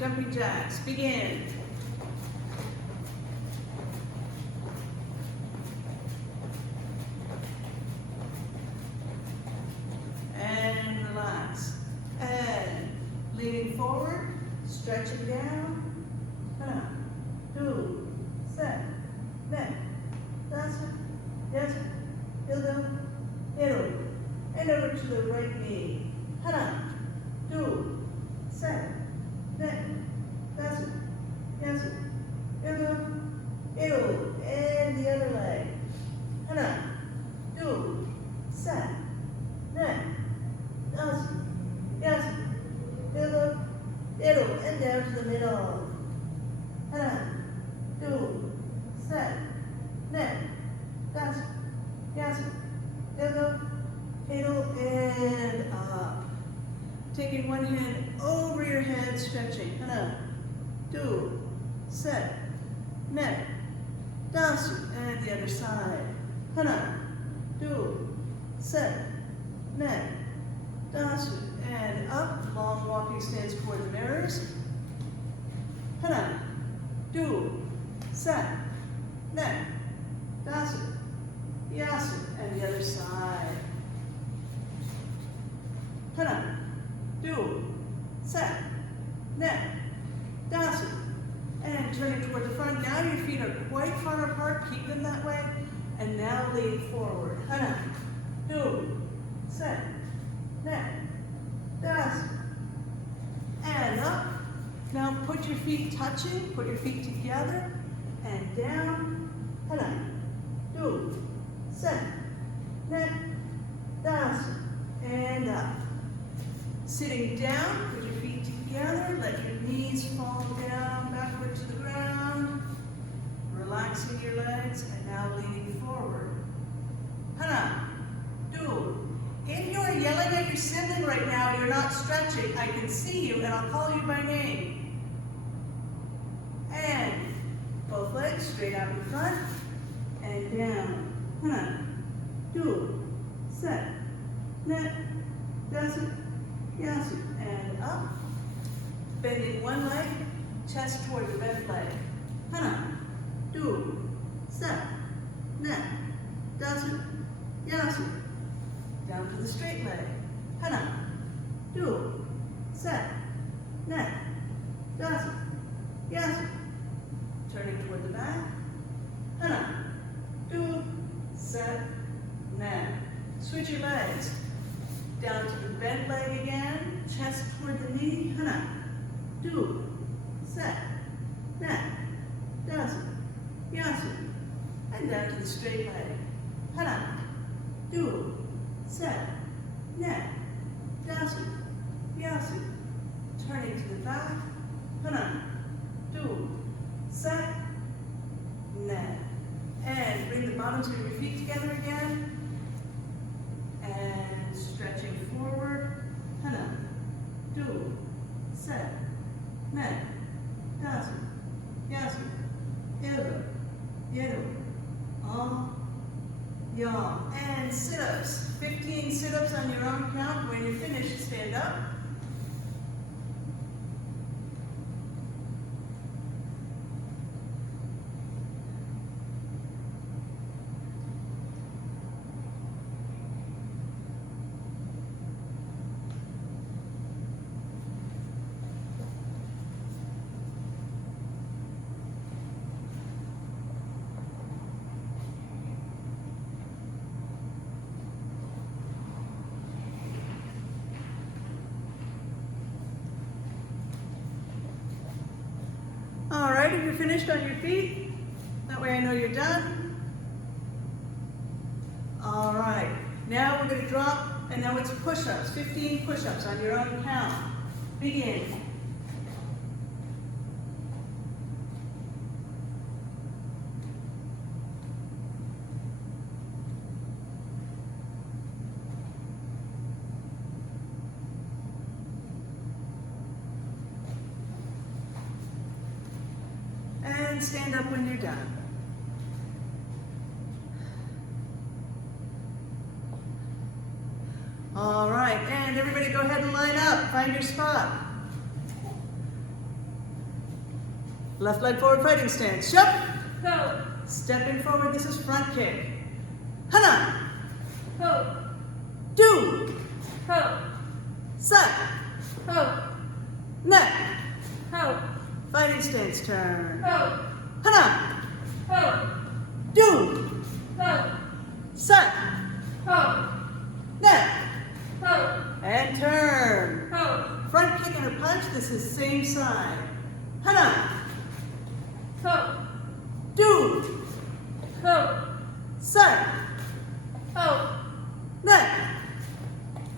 jumping jacks, begin. And relax. And leaning forward, stretching down. 1, 2, set, net, that's it, yes, middle, and over to the right knee. 1, 2, set, net, that's it, yes, middle, and the other leg. 1, 2, set, net, that's it, yes, middle, and down to the middle. 1, 2, set, net, that's it, yes, middle, and up. Taking one hand over your head, stretching. 1, 2, set, net, that's it, and the other side. 1, 2, set, net, that's it, and up. Long walking stance toward the mirrors. 1, 2, set, net, that's it, yes, and the other side. 1, 2, set, net, that's it, and turning toward the front. Now your feet are quite far apart, keep them that way, and now lean forward. 1, 2, set, net, that's it, and up. Now put your feet touching, put your feet together, and down. 1, 2, set, net, that's it, and up. Sitting down, put your feet together, let your knees fall down, backward to the ground, relaxing your legs, and now leaning forward. 1, 2. If you are yelling at your sibling right now, you're not stretching, I can see you, and I'll call you by name. And both legs straight out in front, and down. 1, 2, set, net, that's it, yes, and up. Bending one leg, chest toward the bent leg. 1, 2, set, net, that's it, yes, down to the straight leg. 1, 2, set, net, that's it, yes, turning toward the back. 1, 2, set, net. Switch your legs. Down to the bent leg again, chest toward the knee. 1, 2, set, net, that's it, yes, and down to the straight leg. 1, 2, set, net, that's it, yes, turning to the back. 1, 2, set, net, and bring the bottoms of your feet together again, and stretching forward. 1, 2, set, net, that's it, yes, yaw, and sit-ups. 15 sit-ups on your own count. When you're finished, stand up. All right, if you're finished on your feet, that way I know you're done. All right, now we're going to drop, and now it's push-ups, 15 push-ups on your own count. Begin. And stand up when you're done. All right, and everybody go ahead and line up. Find your spot. Left leg forward fighting stance. Jump. Ho. Stepping forward, this is front kick. Hana. Ho. Do. Ho. Set. Ho. Neck. Ho. Fighting stance turn. Ho. Hana. Ho. Do. Ho. Set. Ho. Neck. Ho. And turn. Ho. Front kick and a punch, this is same side. Hana. Ho. Do. Ho. Set. Ho. Neck.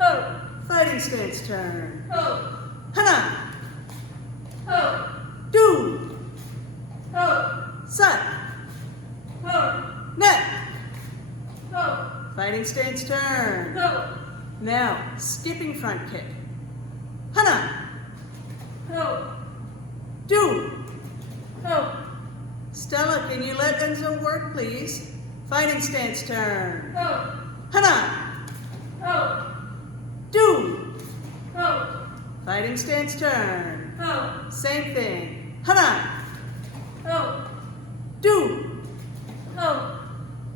Ho. Fighting stance turn. Ho. Hana. Ho. Do. Ho. Set. Ho. Neck. Ho. Fighting stance turn. Ho. Now, skipping front kick. Hana. Ho. Do. Ho. Stella, can you let Enzo work, please? Fighting stance turn. Ho. Hana. Ho. Do. Ho. Fighting stance turn. Ho. Same thing. Hana. Ho. Do. Ho.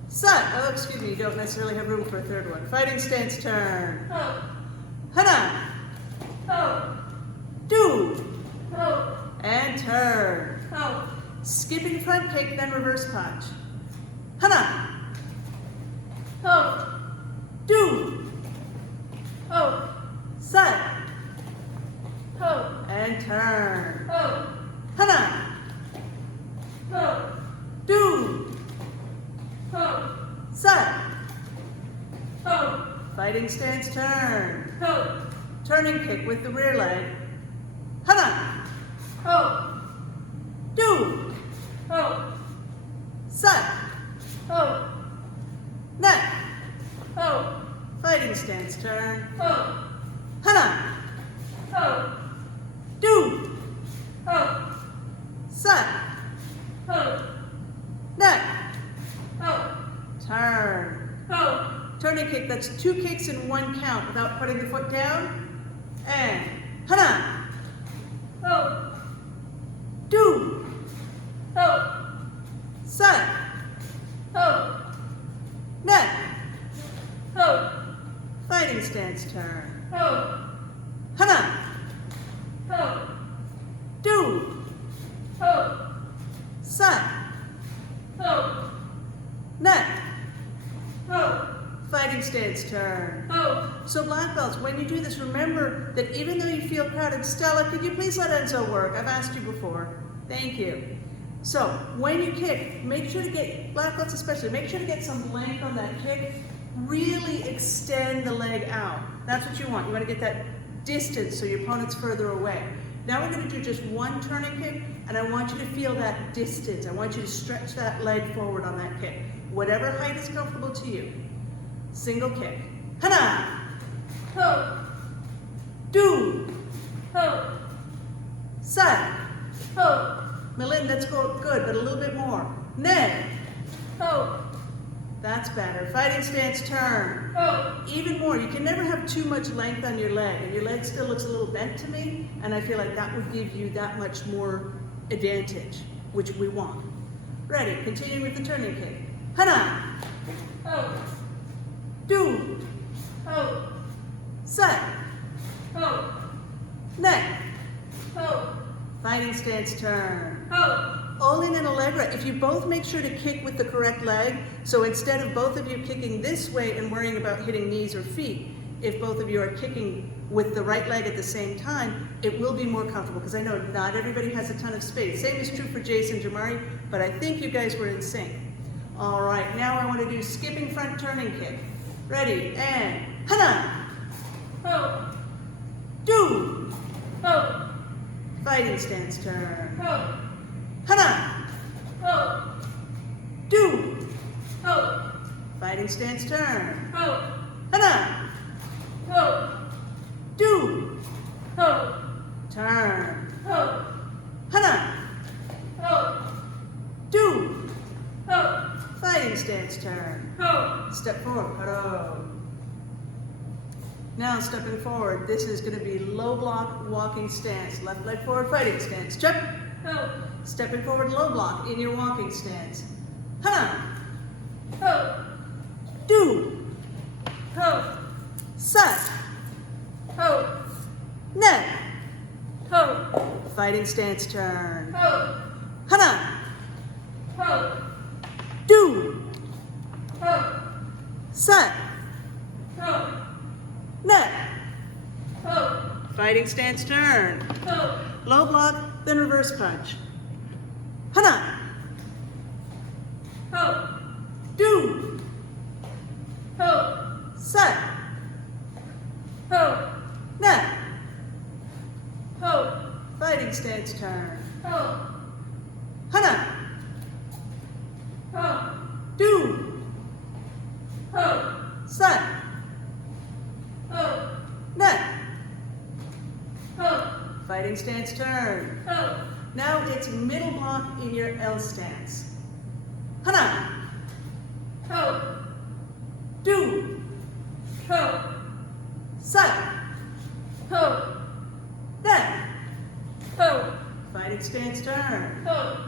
Set. Oh, excuse me, you don't necessarily have room for a third one. Fighting stance turn. Ho. Hana. Ho. Do. Ho. And turn. Ho. Skipping front kick, then reverse punch. Hana. Ho. Do. Ho. Set. Ho. And turn. Ho. Hana. Ho. Do. Ho. Set. Ho. Fighting stance turn. Ho. Turning kick with the rear leg. Hana. Ho. Do. Ho. Set. Ho. Neck. Ho. Fighting stance turn. Ho. Hana. Ho. Do. Ho. Set. Ho. Neck. Ho. Turn. Ho. Turning kick, that's 2 kicks in 1 count without putting the foot down. And Hana. Ho. Do. Ho. Set. Ho. Neck. Ho. Fighting stance turn. Ho. Hana. Ho. Do. Ho. Set. Ho. Neck. Ho. Fighting stance turn. Ho. So black belts, when you do this, remember that even though you feel crowded, Stella, could you please let Enzo work? I've asked you before. Thank you. So when you kick, make sure to get, black belts especially, make sure to get some length on that kick. Really extend the leg out. That's what you want. You want to get that distance so your opponent's further away. Now we're going to do just 1 turning kick, and I want you to feel that distance. I want you to stretch that leg forward on that kick. Whatever height is comfortable to you. Single kick. Hana. Ho. Do. Ho. Set. Ho. Melinda, that's good, but a little bit more. Neck. Ho. That's better. Fighting stance turn. Ho. Even more. You can never have too much length on your leg, and your leg still looks a little bent to me, and I feel like that would give you that much more advantage, which we want. Ready, continuing with the turning kick. Hana. Ho. Do. Ho. Set. Ho. Neck. Ho. Fighting stance turn. Ho. All in and Allegra, if you both make sure to kick with the correct leg, so instead of both of you kicking this way and worrying about hitting knees or feet, if both of you are kicking with the right leg at the same time, it will be more comfortable, because I know not everybody has a ton of space. Same is true for Jason Jamari, but I think you guys were in sync. All right, now I want to do skipping front turning kick. Ready, and Hana. Ho. Do. Ho. Fighting stance turn. Ho. Hana. Ho. Do. Ho. Fighting stance turn. Ho. Hana. Ho. Do. Ho. Turn. Ho. Hana. Ho. Do. Ho. Fighting stance turn. Ho. Step forward. Haro. Now stepping forward, this is going to be low block walking stance. Left leg forward fighting stance. Jump. Ho. Stepping forward low block in your walking stance. Hana. Ho. Do. Ho. Set. Ho. Net. Ho. Fighting stance turn. Ho. Hana. Ho. Do. Ho. Set. Ho. Net. Ho. Fighting stance turn. Ho. Low block, then reverse punch. Hana. Ho. Do. Ho. Set. Ho. Net. Ho. Fighting stance turn. Ho. Hana. Ho. Do. Ho. Set. Ho. Net. Ho. Fighting stance turn. Ho. Now it's middle block in your L stance. Hana. Ho. Do. Ho. Set. Ho. Net. Ho. Fighting stance turn. Ho.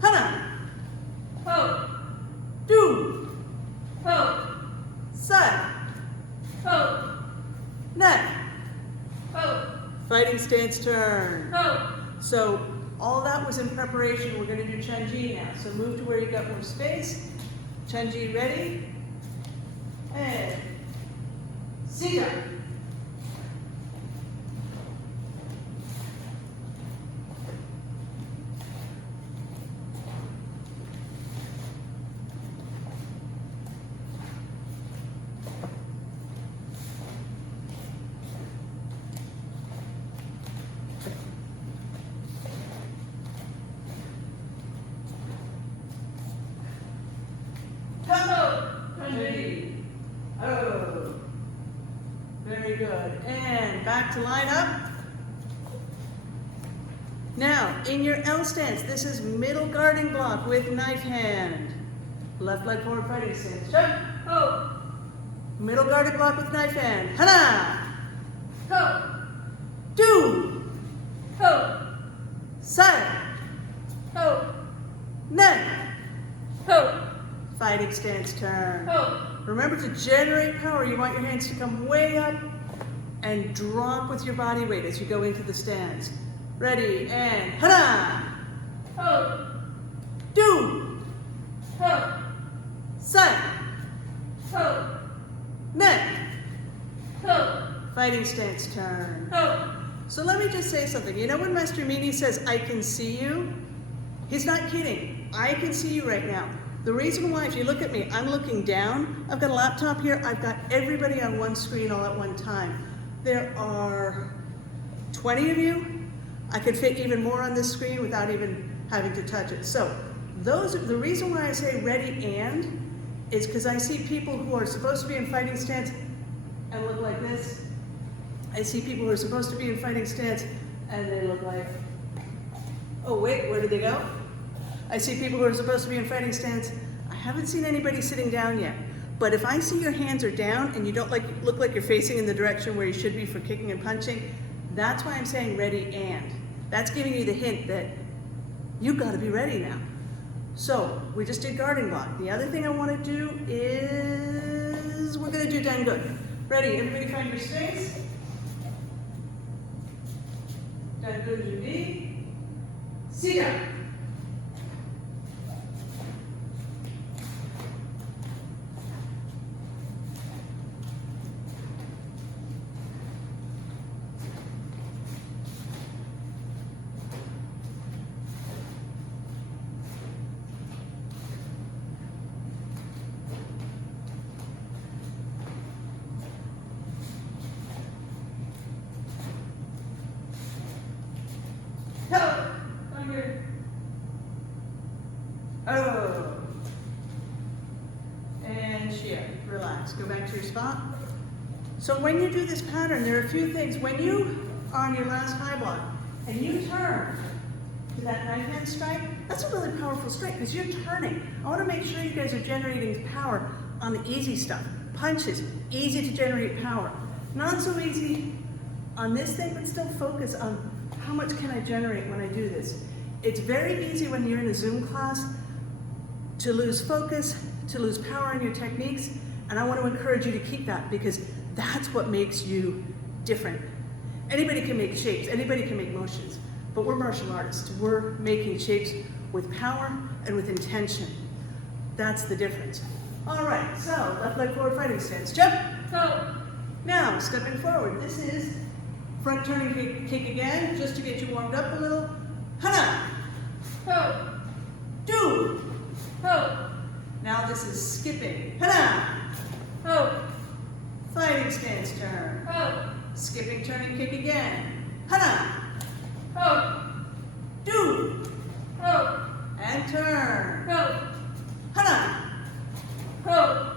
Hana. Ho. Do. Ho. Set. Ho. Net. Ho. Fighting stance turn. Ho. So all that was in preparation. We're going to do Chun-Ji now. So move to where you got more space. Chun-Ji ready. And Sita. Chun-Ji. Oh. Very good. And back to line up. Now, in your L stance, this is middle guarding block with knife hand. Left leg forward fighting stance. Check. Ho. Middle guarded block with knife hand. Hana. Ho. Do. Ho. Set. Ho. Net. Ho. Fighting stance turn. Ho. Remember to generate power. You want your hands to come way up and drop with your body weight as you go into the stance. Ready, and hana. Ho. Do. Ho. Set. Ho. Net. Ho. Fighting stance turn. Ho. So let me just say something. You know when Master Meany says, I can see you? He's not kidding. I can see you right now. The reason why, if you look at me, I'm looking down. I've got a laptop here. I've got everybody on one screen all at one time. There are 20 of you. I could fit even more on this screen without even having to touch it. So the reason why I say ready and is because I see people who are supposed to be in fighting stance and look like this. I see people who are supposed to be in fighting stance and they look like, oh wait, where did they go? I see people who are supposed to be in fighting stance. I haven't seen anybody sitting down yet. But if I see your hands are down and you don't look like you're facing in the direction where you should be for kicking and punching, that's why I'm saying ready and. That's giving you the hint that you've got to be ready now. So we just did guarding block. The other thing I want to do is we're going to do done good. Ready? Everybody find your space. Done good, you be. Sit down. Oh. And shear. Relax. Go back to your spot. So when you do this pattern, there are a few things. When you are on your last high block and you turn to that knife hand strike, that's a really powerful strike because you're turning. I want to make sure you guys are generating power on the easy stuff. Punches, easy to generate power. Not so easy on this thing, but still focus on how much can I generate when I do this. It's very easy when you're in a Zoom class to lose focus, to lose power in your techniques, and I want to encourage you to keep that because that's what makes you different. Anybody can make shapes, anybody can make motions, but we're martial artists. We're making shapes with power and with intention. That's the difference. All right, so left leg forward fighting stance. Jump. Ho. Now, stepping forward. This is front turning kick again, just to get you warmed up a little. Hana. Ho. Do. Ho. Now this is skipping. Hana. Ho. Fighting stance turn. Ho. Skipping, turning kick again. Hana. Ho. Do. Ho. And turn. Ho. Hana. Ho.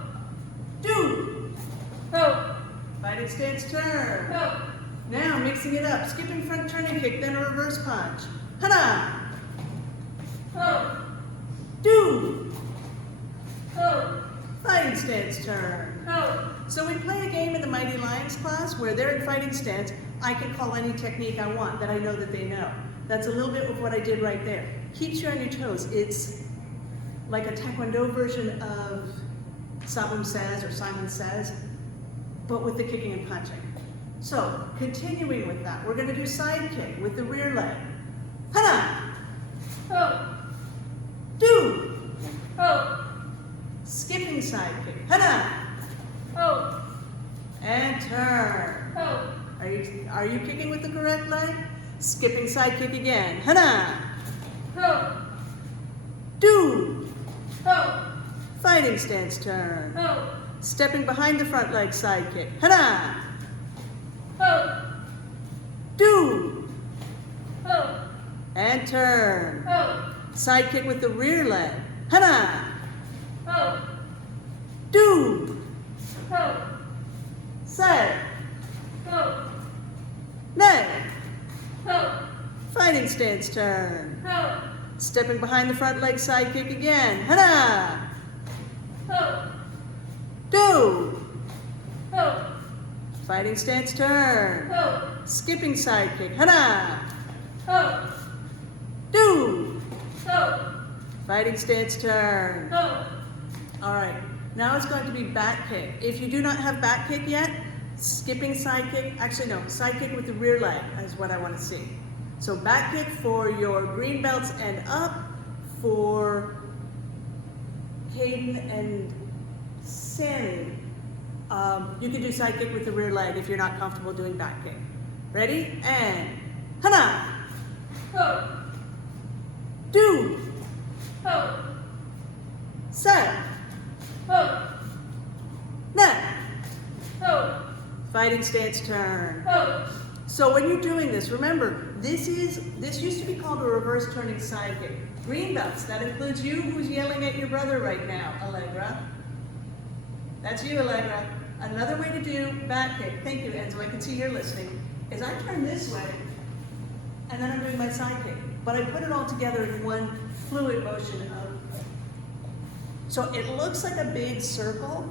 Do. Ho. Fighting stance turn. Ho. Now mixing it up. Skipping front turning kick, then a reverse punch. Hana. Ho. Do. Ho. Fighting stance turn. Ho. So we play a game in the Mighty Lions class where they're in fighting stance. I can call any technique I want that I know that they know. That's a little bit of what I did right there. Keeps you on your toes. It's like a Taekwondo version of Sabum Says or Simon Says, but with the kicking and punching. So continuing with that, we're going to do side kick with the rear leg. Hana. Ho. Do. Ho. Skipping side kick. Hana. Ho. And turn. Ho. Are you kicking with the correct leg? Skipping side kick again. Hana. Ho. Do. Ho. Fighting stance turn. Ho. Stepping behind the front leg side kick. Hana. Ho. Do. Ho. And turn. Ho. Side kick with the rear leg. Hana. Ho. Do. Ho. Side. Ho. Leg. Ho. Fighting stance turn. Ho. Stepping behind the front leg side kick again. Hana. Ho. Do. Ho. Fighting stance turn. Ho. Skipping side kick. Hana. Ho. Do. Ho. Fighting stance turn. Ho. All right, now it's going to be back kick. If you do not have back kick yet, skipping side kick, actually no, side kick with the rear leg is what I want to see. So back kick for your green belts and up, for Caden and Sammy. You can do side kick with the rear leg if you're not comfortable doing back kick. Ready? And hana. Ho. Do. Ho. Set. Ho. Net. Ho. Fighting stance turn. Ho. So when you're doing this, remember, this used to be called a reverse turning side kick. Green belts, that includes you who's yelling at your brother right now, Allegra. That's you, Allegra. Another way to do back kick, thank you, Enzo, I can see you're listening, is I turn this way, and then I'm doing my side kick. But I put it all together in one fluid motion of, so it looks like a big circle,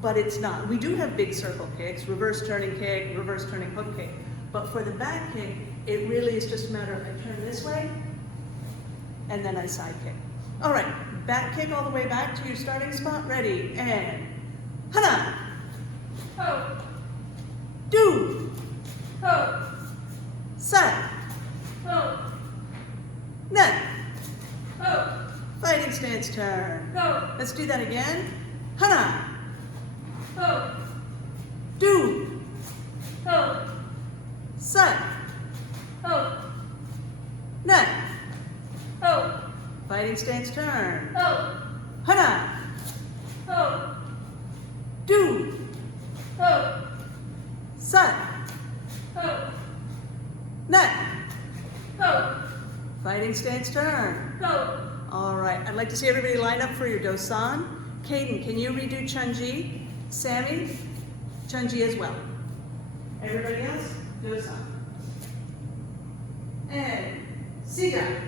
but it's not. We do have big circle kicks, reverse turning kick, reverse turning hook kick. But for the back kick, it really is just a matter of I turn this way, and then I side kick. All right, back kick all the way back to your starting spot. Ready, and hana. Ho. Do. Ho. Set. Ho. Net. Ho. Fighting stance turn. Ho. Let's do that again. Hana. Ho. Do. Ho. Set. Ho. Net. Ho. Fighting stance turn. Ho. Hana. Ho. Do. Ho. Set. Ho. Net. Ho. Fighting stance turn. Ho. All right, I'd like to see everybody line up for your Dosan. Caden, can you redo Chunji? Sammy, Chunji as well. Everybody else, Dosan. And Sida.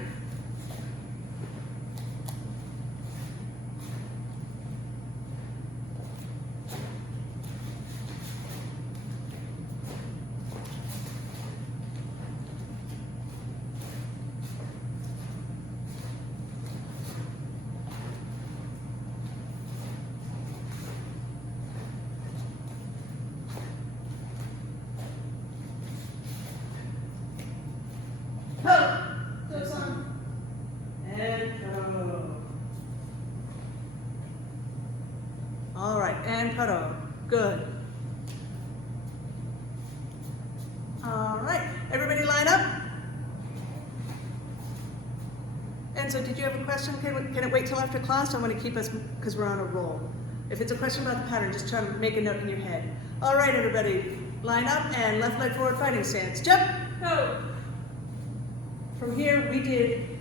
ho, Taekwon. And paro. All right, and paro. Good. All right, everybody line up. And so did you have a question? Can it wait till after class? I want to keep us, because we're on a roll. If it's a question about the pattern, just try to make a note in your head. All right, everybody, line up and left leg forward fighting stance. Jump. Ho, From here, we did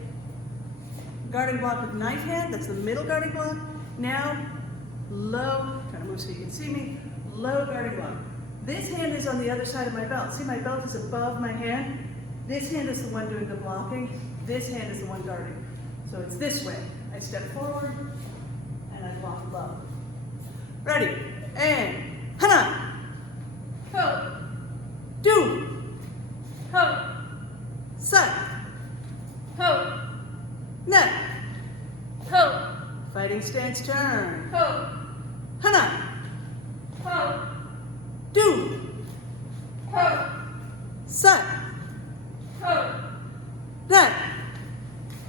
guarding block with knife hand. That's the middle guarding block. Now, low, trying to move so you can see me, low guarding block. This hand is on the other side of my belt. See, my belt is above my hand. This hand is the one doing the blocking. This hand is the one guarding. So it's this way. I step forward and I block low. Ready, and hana, ho, do, ho, set, ho, net, ho, fighting stance turn, ho, hana, ho, do, ho, set, ho, net,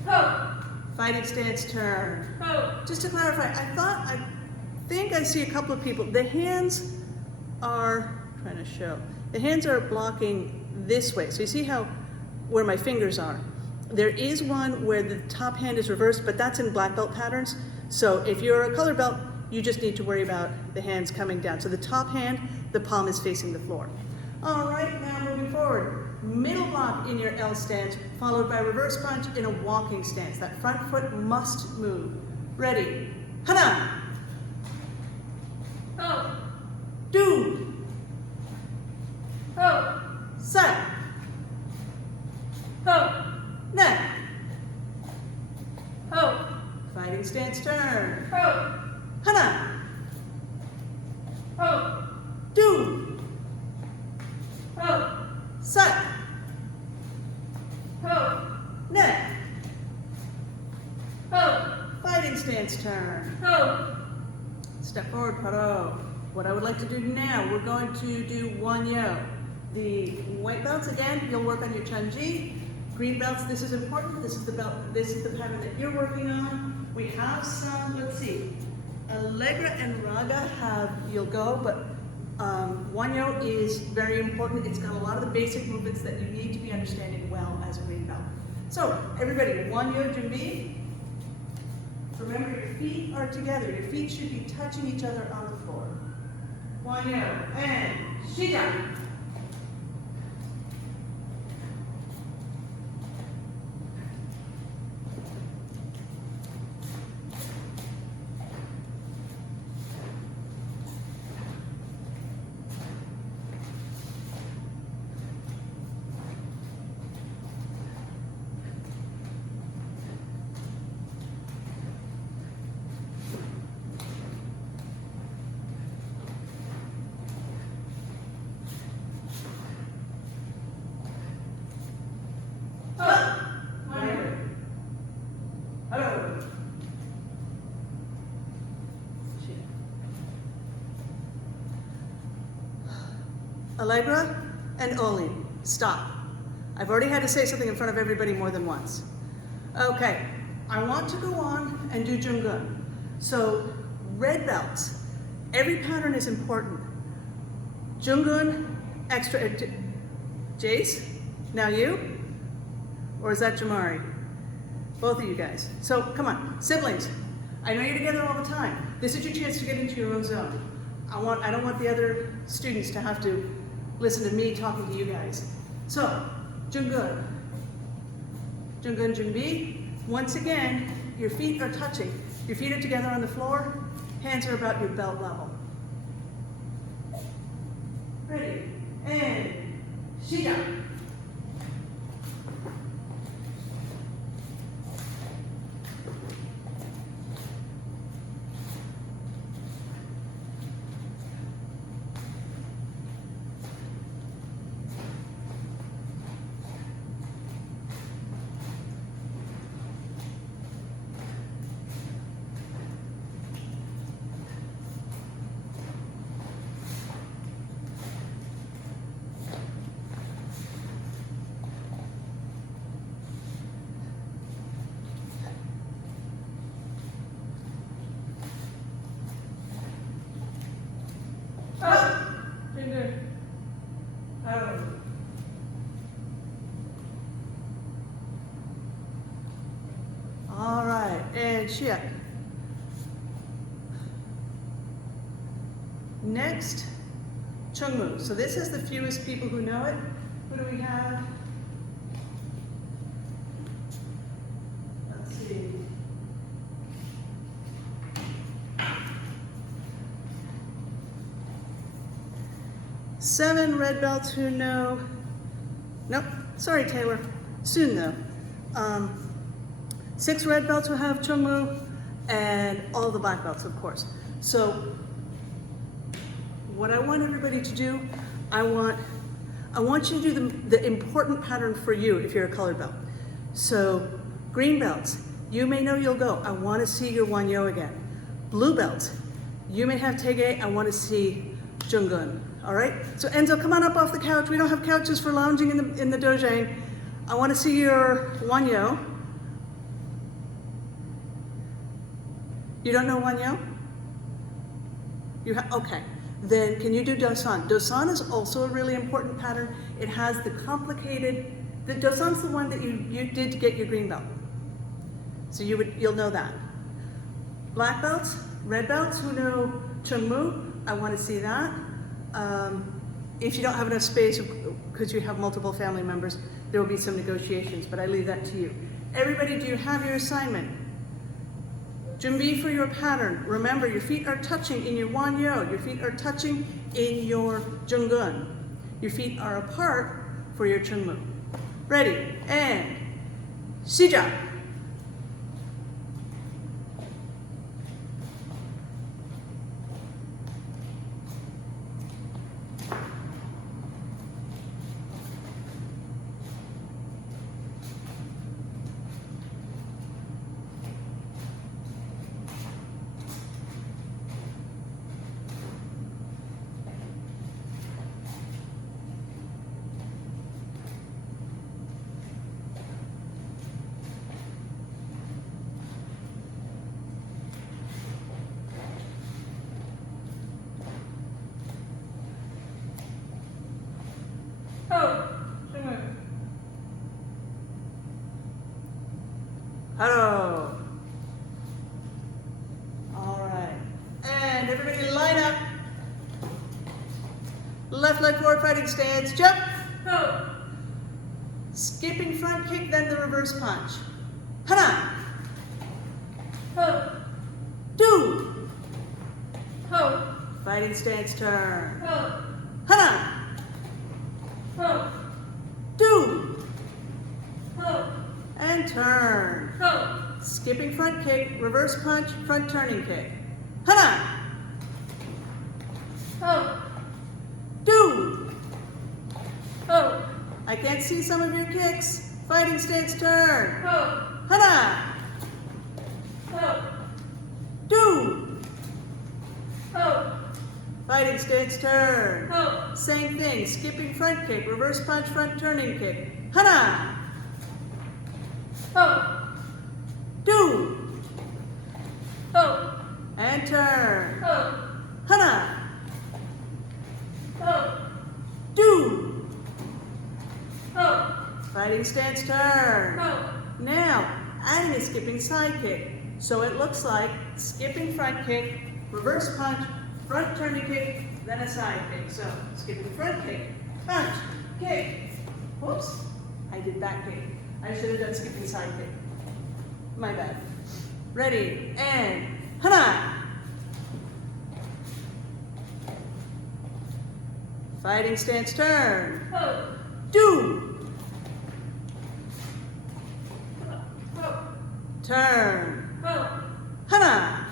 ho, fighting stance turn. ho. Just to clarify, I think I see a couple of people. The hands are, trying to show, the hands are blocking this way. So you see where my fingers are. There is one where the top hand is reversed, but that's in black belt patterns. So if you're a color belt, you just need to worry about the hands coming down. So the top hand, the palm is facing the floor. All right, now moving forward. Middle block in your L stance, followed by reverse punch in a walking stance. That front foot must move. Ready, hana, Ho, do, ho, set, ho, net, ho, fighting stance turn, ho, hana, ho, do, ho, set, ho, net, ho, fighting stance turn. ho. Step forward, paro. What I would like to do now, we're going to do one yo. The white belts, again, you'll work on your chunji. Green belts, this is important. This is the belt, this is the pattern that you're working on. We have some, let's see, Allegra and Raga have you'll go, but one yo is very important. It's got a lot of the basic movements that you need to be understanding well as a green belt. So, everybody, one yo junbi. Remember, your feet are together. Your feet should be touching each other on the floor. One yo, and shida. Allegra and Oli, stop. I've already had to say something in front of everybody more than once. Okay, I want to go on and do Jungun. So, red belts, every pattern is important. Jungun, extra, Jace, now you? Or is that Jamari? Both of you guys. So, come on, siblings. I know you're together all the time. This is your chance to get into your own zone. I don't want the other students to have to listen to me talking to you guys. So, Jungun. Jungun, Junbi. Once again, your feet are touching. Your feet are together on the floor. Hands are about your belt level. Ready, and shida. and shia. Next, chungmu. So this is the fewest people who know it. Who do we have? Let's see. Seven red belts who know. Nope, sorry Taylor. Soon though. 6 red belts who have chungmu, and all the black belts, of course. So what I want everybody to do, I want you to do the important pattern for you if you're a colored belt. So green belts, you may know you'll go. I want to see your wanyo again. Blue belts, you may have tege. I want to see jungun. All right. So Enzo, come on up off the couch. We don't have couches for lounging in the dojang. I want to see your wanyo. You don't know wanyo? Okay. Then can you do dosan? Dosan is also a really important pattern. It has the complicated, the dosan's the one that you did to get your green belt. So you'll know that. Black belts, red belts who know chungmu, I want to see that. If you don't have enough space because you have multiple family members, there will be some negotiations, but I leave that to you. Everybody, do you have your assignment? Junbi for your pattern. Remember, your feet are touching in your wanyo. Your feet are touching in your jungun. Your feet are apart for your chungmu. Ready, and 시작. Hello. All right. And everybody line up. Left leg forward, fighting stance. Jump. Ho. Skipping front kick, then the reverse punch. Hana. Ho. Do. Ho. Fighting stance turn. Ho. Hana. Ho. Do. Ho. And turn. Ho. Skipping front kick, reverse punch, front turning kick. Hana. Ho. Do. Ho. I can't see some of your kicks. Fighting stance turn. Ho. Hana. Ho. Do. Ho. Fighting stance turn. Ho. Same thing. Skipping front kick, reverse punch, front turning kick. Hana. Ho. Do. Ho. And turn. Ho. Hana. Ho. Do. Ho. Fighting stance turn. Ho. Now, adding a skipping side kick. So it looks like skipping front kick, reverse punch, front turning kick, then a side kick. So skipping front kick, punch, kick. Whoops, I did back kick. I should have done skipping side kick. My bad. Ready, and hana. Fighting stance turn. Ho. Do. Ho. Turn. Ho. Hana.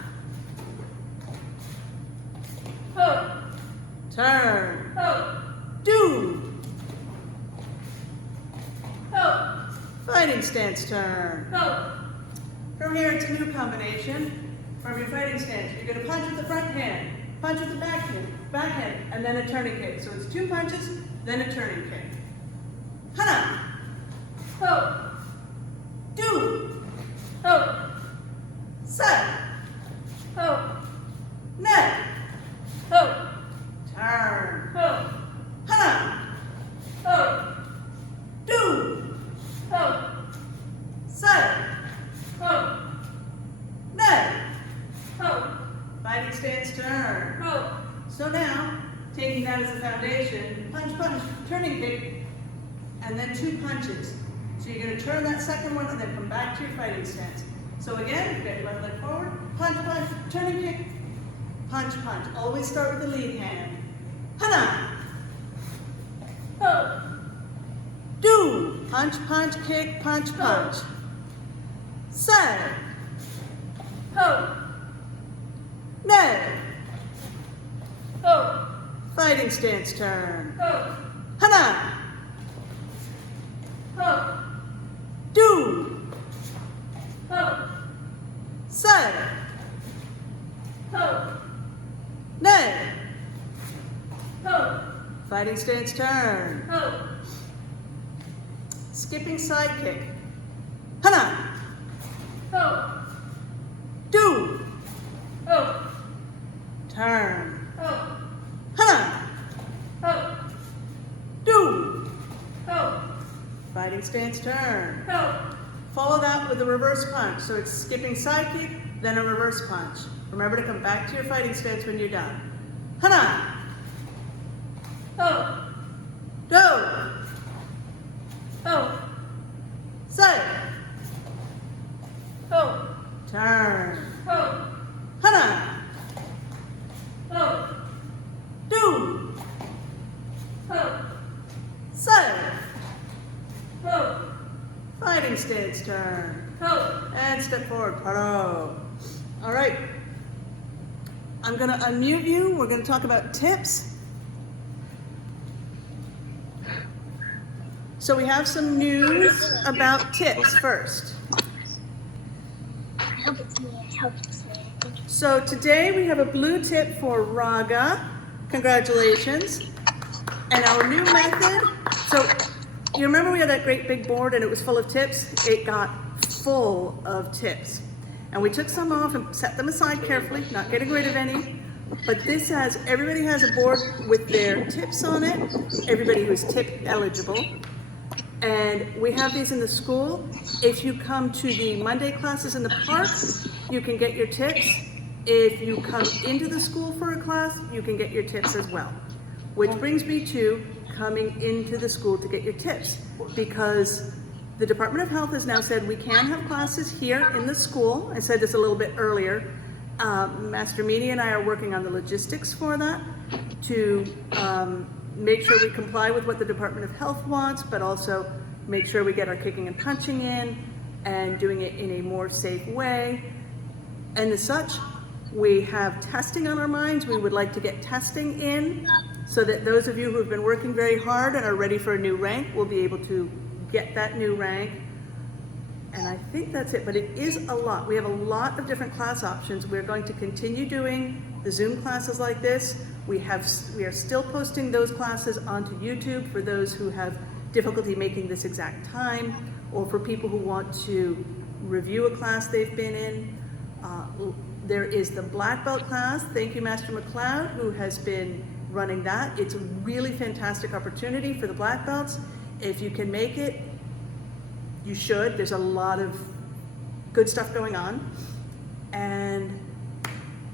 Ho. Turn. Ho. Do. Ho. Fighting stance turn. Ho. From here, it's a new combination. From your fighting stance, you're going to punch with the front hand, punch with the back hand, and then a turning kick. So it's 2 punches, then a turning kick. Hana. Ho. Do. Ho. Set. Ho. Net. Ho. Turn. Ho. Hana. Ho. Do. Ho. Set. Ho. turn. Oh. So now, taking that as a foundation, punch, punch, turning kick, and then 2 punches. So you're going to turn that second one and then come back to your fighting stance. So again, get your left leg forward, punch, punch, turning kick, punch, punch. Always start with the lead hand. Hana! Oh. Do! Punch, punch, kick, punch, punch. Say! Oh. Ne! Oh. Fighting stance turn. Oh. Hana! Oh. Do! Oh. Say! Oh. Ne! Oh. Fighting stance turn. Oh. Skipping side kick. Hana! Oh. Do! Oh. Turn. Oh. Hana! Oh. Do! Oh. Fighting stance turn. Oh. Follow that with a reverse punch. So it's skipping side kick, then a reverse punch. Remember to come back to your fighting stance when you're done. Hana! Oh. Do! Oh. Say! Oh. Turn. Oh. Hana! Oh. Do! Oh. Say! Oh. Fighting stance turn. Oh. And step forward. Paro. All right. I'm going to unmute you. We're going to talk about tips. So we have some news about tips first. Help it's me. So today we have a blue tip for Raga. Congratulations. And our new method. So you remember we had that great big board and it was full of tips? It got full of tips. And we took some off and set them aside carefully, not getting rid of any. But this has, everybody has a board with their tips on it. Everybody who's tip eligible. And we have these in the school. If you come to the Monday classes in the park, you can get your tips. If you come into the school for a class, you can get your tips as well. Which brings me to coming into the school to get your tips. Because the Department of Health has now said we can have classes here in the school. I said this a little bit earlier. Master Meany and I are working on the logistics for that to make sure we comply with what the Department of Health wants, but also make sure we get our kicking and punching in and doing it in a more safe way. And as such, we have testing on our minds. We would like to get testing in so that those of you who have been working very hard and are ready for a new rank will be able to get that new rank. And I think that's it, but it is a lot. We have a lot of different class options. We're going to continue doing the Zoom classes like this. We are still posting those classes onto YouTube for those who have difficulty making this exact time, or for people who want to review a class they've been in. There is the black belt class. Thank you, Master McLeod, who has been running that. It's a really fantastic opportunity for the black belts. If you can make it, you should. There's a lot of good stuff going on, and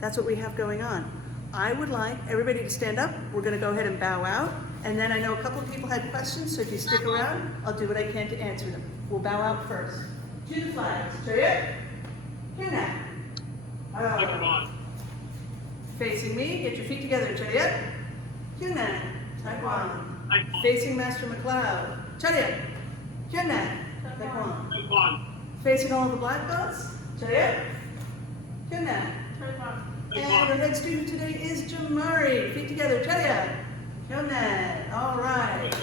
that's what we have going on. I would like everybody to stand up. We're going to go ahead and bow out, and then I know a couple of people had questions, so if you stick around, I'll do what I can to answer them. We'll bow out first. To the flags. Straight. Here Facing me. Get your feet together. Chariot. Hyunan. Taekwon. Facing Master McLeod. Chariot. Hyunan. Taekwon. Facing all the black belts. Chariot. Hyunan. And our head student today is Jamari. Feet together. Chariot. Hyunan. All right.